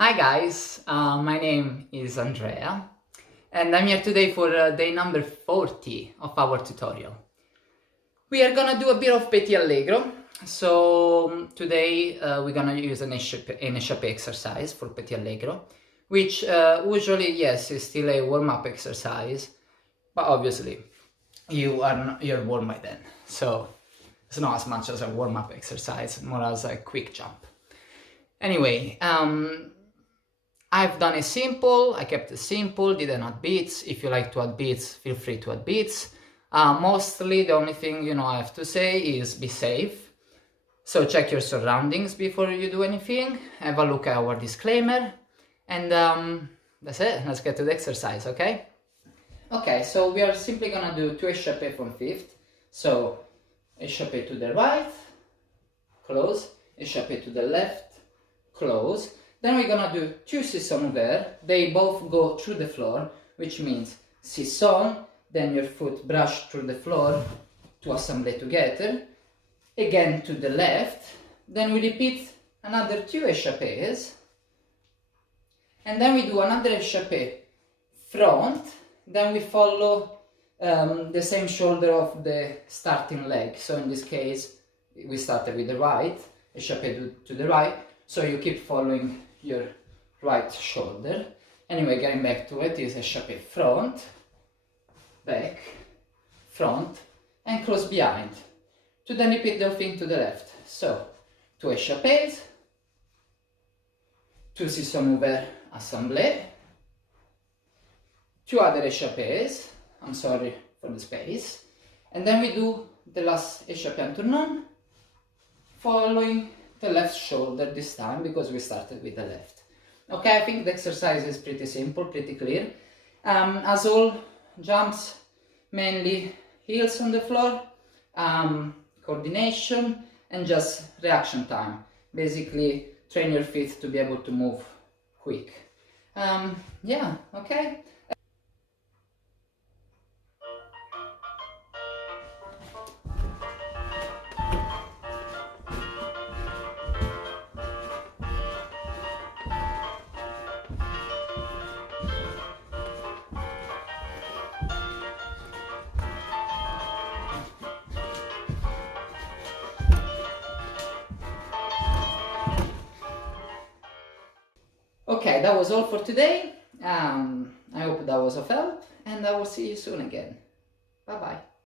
Hi guys, my name is Andrea and I'm here today for day number 40 of our tutorial. We are gonna do a bit of Petit Allegro. So today we're gonna use an échappé exercise for Petit Allegro, which usually, yes, is still a warm-up exercise, but obviously you're warm by then. So it's not as much as a warm-up exercise, more as a quick jump. Anyway, I've done it simple, I kept it simple, didn't add beats. If you like to add beats, feel free to add beats. Mostly the only thing I have to say is be safe. So check your surroundings before you do anything, have a look at our disclaimer, and that's it, let's get to the exercise, okay? Okay, so we are simply gonna do 2 échappés from fifth. So échappé to the right, close, échappé to the left, close. Then we're gonna do 2 sisson ouverts. They both go through the floor, which means sisson, then your foot brush through the floor to assemble together. Again to the left. Then we repeat another 2 échappés. And then we do another échappé front. Then we follow the same shoulder of the starting leg. So in this case, we started with the right, échappé to the right. So you keep following your right shoulder. Anyway, getting back to it is échappé front, back, front, and close behind. To then repeat the thing to the left. So, 2 échappés, 2 sisson ouverts assemblés, 2 other échappés, I'm sorry for the space, and then we do the last échappé en tournant, following the left shoulder this time because we started with the left. Okay, I think the exercise is pretty simple, pretty clear. As all jumps, mainly heels on the floor, coordination, and just reaction time. Basically, train your feet to be able to move quick. Yeah, okay. Okay, that was all for today. I hope that was of help, and I will see you soon again. Bye bye.